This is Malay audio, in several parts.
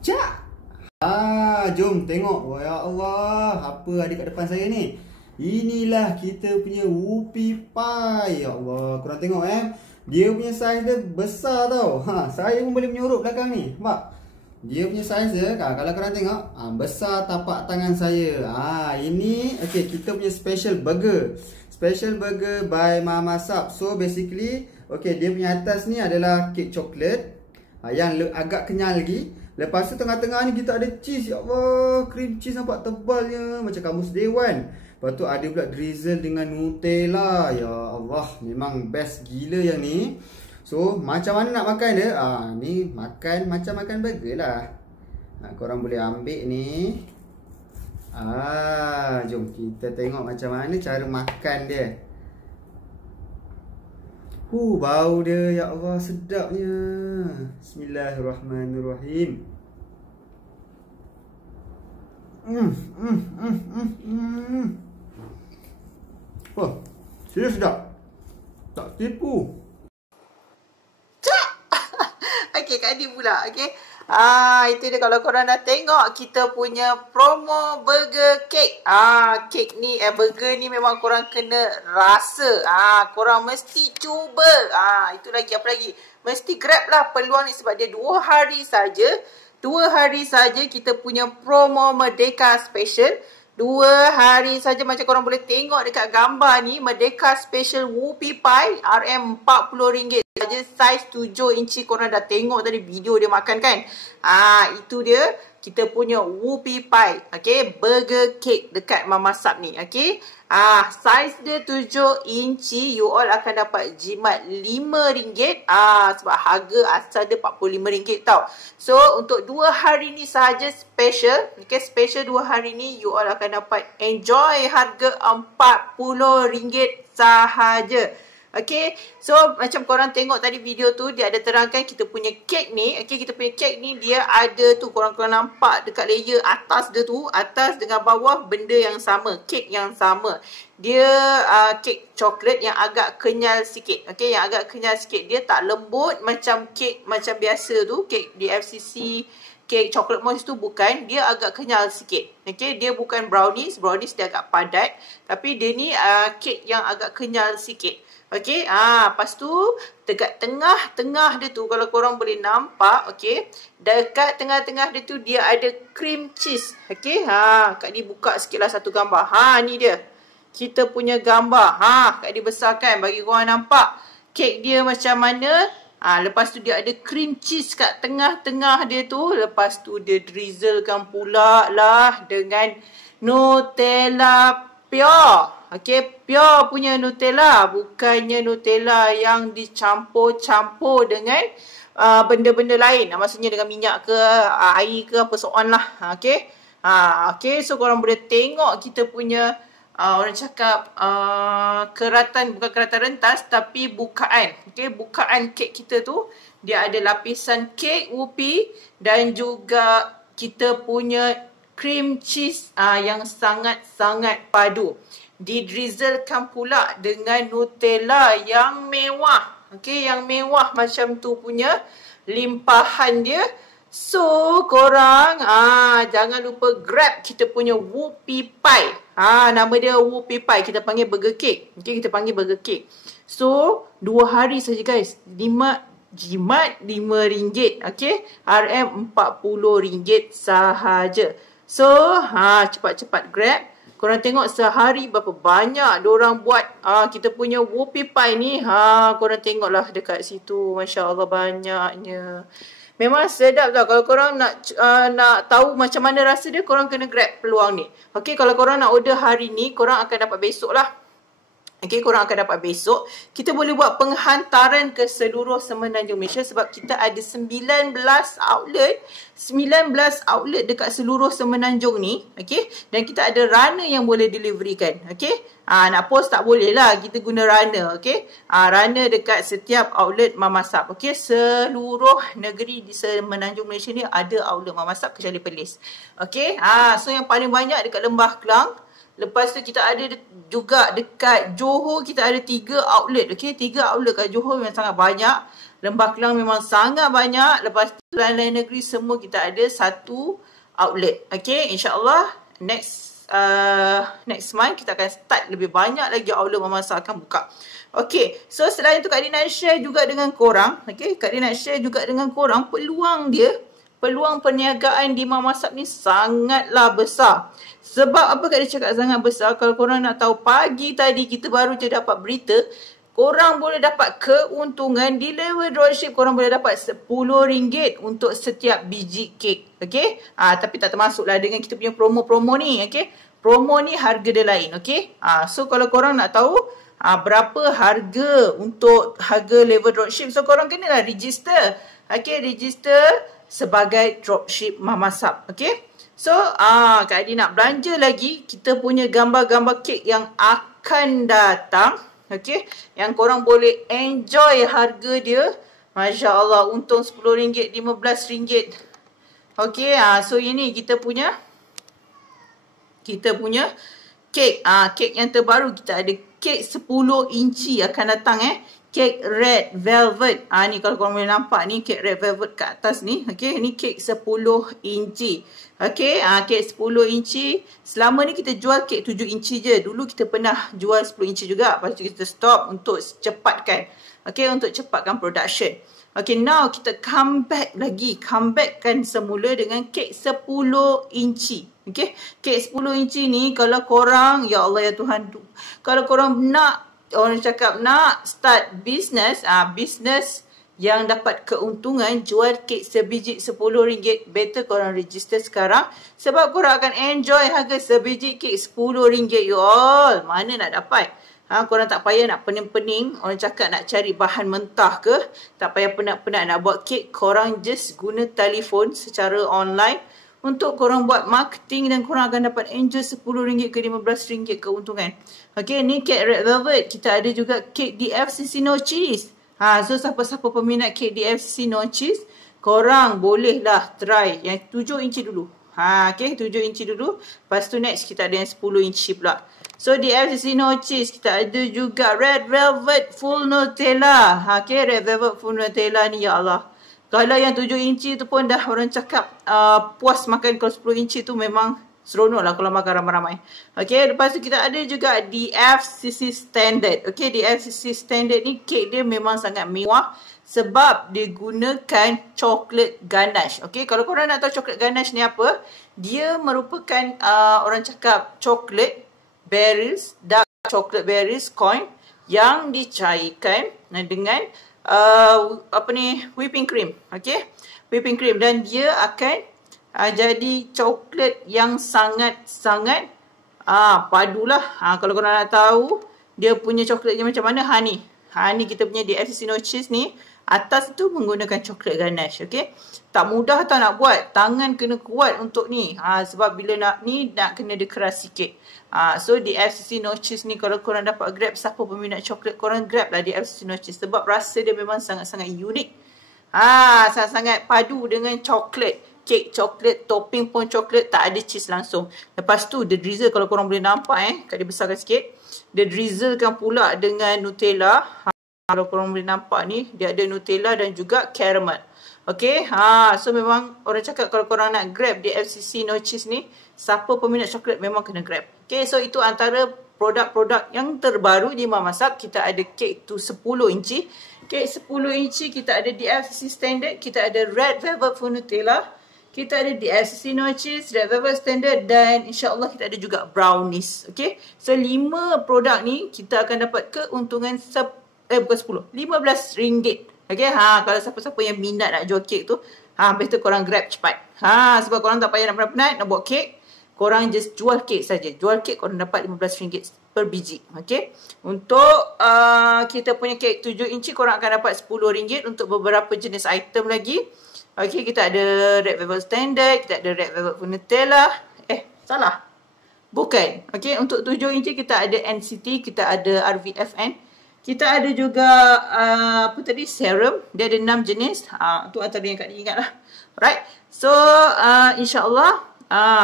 Cak. Jom tengok. Ya Allah, apa ada kat depan saya ni? Inilah kita punya Whoopie Pie. Ya Allah, korang tengok dia punya saiz dia besar tau. Saya pun boleh menyorok belakang ni. Nampak? Dia punya saiz dia, kalau korang tengok, besar tapak tangan saya. Ini okey, kita punya special burger. Special burger by Mama Sap. So basically, okey, dia punya atas ni adalah kek coklat yang agak kenyal lagi. Lepas tu tengah-tengah ni kita ada cheese. Ya Allah, cream cheese nampak tebalnya macam kamus dewan. Lepas tu ada pula drizzle dengan Nutella. Ya Allah, memang best gila yang ni. So, macam mana nak makan dia? Ni makan macam makan burger lah. Korang boleh ambil ni. Jom kita tengok macam mana cara makan dia. Bau dia, ya Allah, sedapnya. Bismillahirrahmanirrahim. Serius sedap. Tak tipu. Okey, Kak Adi pula. Okey. Itu dia, kalau korang dah tengok kita punya promo burger cake. Cake ni, burger ni memang korang kena rasa. Korang mesti cuba. Itu lagi, apa lagi? Mesti grab lah peluang ni sebab dia 2 hari saja. 2 hari saja kita punya promo Merdeka Special. 2 hari saja, macam korang boleh tengok dekat gambar ni, Merdeka Special Whoopie Pie RM40 saja, saiz 7 inci. Korang dah tengok tadi video dia makan kan. Itu dia kita punya Whoopie Pie, okey, burger cake dekat Mama Sap ni, okey. Saiz dia 7 inci, you all akan dapat jimat RM5. Sebab harga asal dia RM45 tau. So untuk 2 hari ni sahaja special, okey, special 2 hari ni you all akan dapat enjoy harga RM40 sahaja. Okay, so macam korang tengok tadi video tu, dia ada terangkan kita punya kek ni. Okay, kita punya kek ni dia ada tu, korang nampak dekat layer atas dia tu, atas dengan bawah benda yang sama, kek yang sama. Dia kek coklat yang agak kenyal sikit. Okay, yang agak kenyal sikit. Dia tak lembut macam kek macam biasa tu, kek di FCC, kek coklat moist tu bukan. Dia agak kenyal sikit. Okay, dia bukan brownies. Brownies dia agak padat. Tapi dia ni kek yang agak kenyal sikit. Okey, lepas tu dekat tengah-tengah dia tu, kalau korang boleh nampak, okey, dekat tengah-tengah dia tu dia ada cream cheese. Okey, Kak Di buka sikitlah satu gambar. Ni dia. Kita punya gambar. Kak Di besarkan bagi korang nampak kek dia macam mana. Lepas tu dia ada cream cheese kat tengah-tengah dia tu. Lepas tu dia drizzlekan pula lah dengan Nutella pure. Okey, pure punya Nutella. Bukannya Nutella yang dicampur-campur dengan benda-benda lain. Maksudnya dengan minyak ke, air ke, apa so on lah. Okey. Okey, so korang boleh tengok kita punya orang cakap keratan, bukan keratan rentas, tapi bukaan. Okey, bukaan kek kita tu. Dia ada lapisan kek Whoopie dan juga kita punya cream cheese yang sangat-sangat padu. Didrizzlekan pula dengan Nutella yang mewah. Okey, yang mewah macam tu punya limpahan dia. So, korang jangan lupa grab kita punya Whoopie Pie. Nama dia Whoopie Pie. Kita panggil burger cake. Okey, kita panggil burger cake. So, 2 hari saja guys. Jimat RM5. Okey, RM40 sahaja. So, cepat-cepat grab. Korang tengok sehari berapa banyak diorang buat kita punya Whoopie Pie ni. Korang tengoklah dekat situ. Masya Allah, banyaknya. Memang sedap tau. Kalau korang nak tahu macam mana rasa dia, korang kena grab peluang ni. Okay, kalau korang nak order hari ni, korang akan dapat besok lah. Okay, korang akan dapat besok. Kita boleh buat penghantaran ke seluruh Semenanjung Malaysia sebab kita ada 19 outlet. 19 outlet dekat seluruh Semenanjung ni. Okay, dan kita ada runner yang boleh deliverykan. Okay, nak post tak boleh lah. Kita guna runner. Okay, runner dekat setiap outlet Mama Sap. Okay, seluruh negeri di Semenanjung Malaysia ni ada outlet Mama Sap kecuali Perlis. Okay, so yang paling banyak dekat Lembah Kelang. Lepas tu kita ada juga dekat Johor, kita ada 3 outlet. Okay, 3 outlet kat Johor memang sangat banyak. Lembah Kelang memang sangat banyak. Lepas tu lain-lain negeri semua kita ada satu outlet. Okay, insyaAllah next month kita akan start lebih banyak lagi outlet Mama Sap akan buka. Okay, so selain tu Kak Din nak share juga dengan korang. Okay, Kak Din nak share juga dengan korang peluang perniagaan di Mama Sap ni sangatlah besar. Sebab apa Kak Din cakap sangat besar? Kalau korang nak tahu, pagi tadi kita baru je dapat berita, korang boleh dapat keuntungan di level dropship, korang boleh dapat RM10 untuk setiap biji kek. Okay? Tapi tak termasuklah dengan kita punya promo-promo ni. Okay? Promo ni harga dia lain. Okay? So kalau korang nak tahu berapa harga untuk harga level dropship, so korang kenalah register. Okay? Register sebagai dropship Mama Sap. Okay? So, Kak Adi nak belanja lagi kita punya gambar-gambar kek yang akan datang. Okay, yang korang boleh enjoy harga dia. Masya Allah, untung RM10, RM15. Okay, so ini kita punya kek. Kek yang terbaru, kita ada kek 10 inci akan datang Kek red velvet. Ni kalau korang boleh nampak ni kek red velvet kat atas ni. Okay, ni kek 10 inci. Okay, kek 10 inci. Selama ni kita jual kek 7 inci je. Dulu kita pernah jual 10 inci juga. Lepas tu kita stop untuk cepatkan. Okay, untuk cepatkan production. Okay, now kita comebackkan semula dengan kek 10 inci. Okay, kek 10 inci ni kalau korang, ya Allah ya Tuhan, kalau korang nak, orang cakap nak start business, business yang dapat keuntungan jual kek sebiji RM10, better korang register sekarang. Sebab korang akan enjoy harga sebiji kek RM10, you all. Mana nak dapat? Korang tak payah nak pening-pening, orang cakap nak cari bahan mentah ke, tak payah penat-penat nak buat kek. Korang just guna telefon secara online untuk korang buat marketing dan korang akan dapat enjoy RM10 ke RM15 keuntungan. Okay, ni kek red velvet. Kita ada juga kek DFCC no cheese. So siapa-siapa peminat kek DFCC no cheese, korang bolehlah try yang 7 inci dulu. Okay, 7 inci dulu. Lepas tu next kita ada yang 10 inci pula. So DFCC no cheese, kita ada juga red velvet full Nutella. Okay, red velvet full Nutella ni, ya Allah. Kalau yang 7 inci tu pun dah orang cakap puas makan. Kalau 10 inci tu memang seronok lah kalau makan ramai-ramai. Okay, lepas tu kita ada juga DFCC Standard. Okay, DFCC Standard ni kek dia memang sangat mewah sebab dia gunakan coklat ganache. Okay, kalau korang nak tahu coklat ganache ni apa, dia merupakan orang cakap coklat berries, dark chocolate berries coin yang dicairkan dengan whipping cream. Okay, whipping cream, dan dia akan jadi coklat yang sangat-sangat padulah. Kalau korang nak tahu dia punya coklatnya macam mana, ni kita punya DFCC no cheese ni, atas tu menggunakan coklat ganache. Okay, tak mudah tau nak buat, tangan kena kuat untuk ni. Sebab bila nak kena dia keras sikit. So DFCC no cheese ni kalau korang dapat grab, siapa peminat coklat, korang grab lah DFCC no cheese. Sebab rasa dia memang sangat-sangat unik. Sangat-sangat padu dengan coklat. Kek coklat, topping pun coklat, tak ada cheese langsung. Lepas tu dia drizzle, kalau korang boleh nampak Kak dia besarkan sikit. Dia drizzlekan pula dengan Nutella. Kalau korang boleh nampak ni, dia ada Nutella dan juga caramel. Okay, so memang orang cakap kalau korang nak grab DFCC no cheese ni, siapa peminat coklat memang kena grab. Okay, so itu antara produk-produk yang terbaru di Mama Sap. Kita ada kek tu 10 inci. Kek 10 inci kita ada DFCC Standard, kita ada Red Velvet Full Nutella, kita ada DFCC no cheese, Red Velvet Standard, dan insyaAllah kita ada juga brownies. Okay, so 5 produk ni kita akan dapat keuntungan bukan 10, RM15. Okay, kalau siapa-siapa yang minat nak jual kek tu, better korang grab cepat. Sebab korang tak payah nak penat-penat nak buat kek. Korang just jual kek saja. Jual kek korang dapat RM15 per biji. Okay, untuk kita punya kek 7 inci korang akan dapat RM10 untuk beberapa jenis item lagi. Okay, kita ada Red Velvet Standard, kita ada Red Velvet Full Nutella. Salah. Bukan. Okay, untuk 7 inci kita ada NCT, kita ada RVFN. Kita ada juga serum. Dia ada 6 jenis. Tu antara yang Kak ingat lah. Alright. So insyaAllah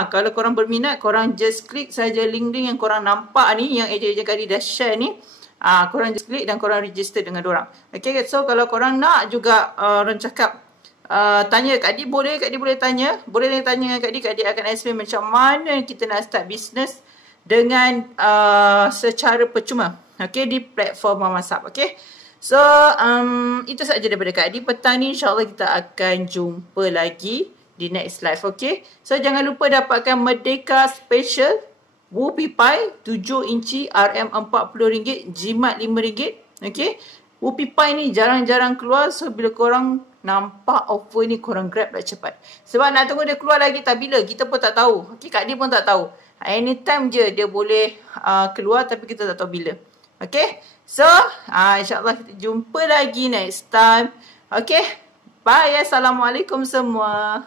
kalau korang berminat, korang just klik saja link-link yang korang nampak ni, yang ejen-ejen Kak dah share ni. Korang just klik dan korang register dengan dorang. Okay, so kalau korang nak juga orang cakap tanya Kak Di, boleh Kak Di boleh tanya. Boleh tanya dengan Kak Di. Kak Di akan explain macam mana kita nak start business dengan secara percuma. Okay, di platform Mama Sab. Okay. So, itu saja daripada Kak Di. Petang ni insyaAllah kita akan jumpa lagi di next live. Okay. So, jangan lupa dapatkan Merdeka Special Whoopie Pie 7 inci RM40, jimat RM5. Okay. Whoopie Pie ni jarang-jarang keluar. So, bila korang nampak offer ni, korang grab dah cepat. Sebab nak tunggu dia keluar lagi tak bila, kita pun tak tahu. Okay, Kak Di pun tak tahu. Anytime je dia boleh keluar, tapi kita tak tahu bila. Okay. So, insyaAllah kita jumpa lagi next time. Okay. Bye. Assalamualaikum semua.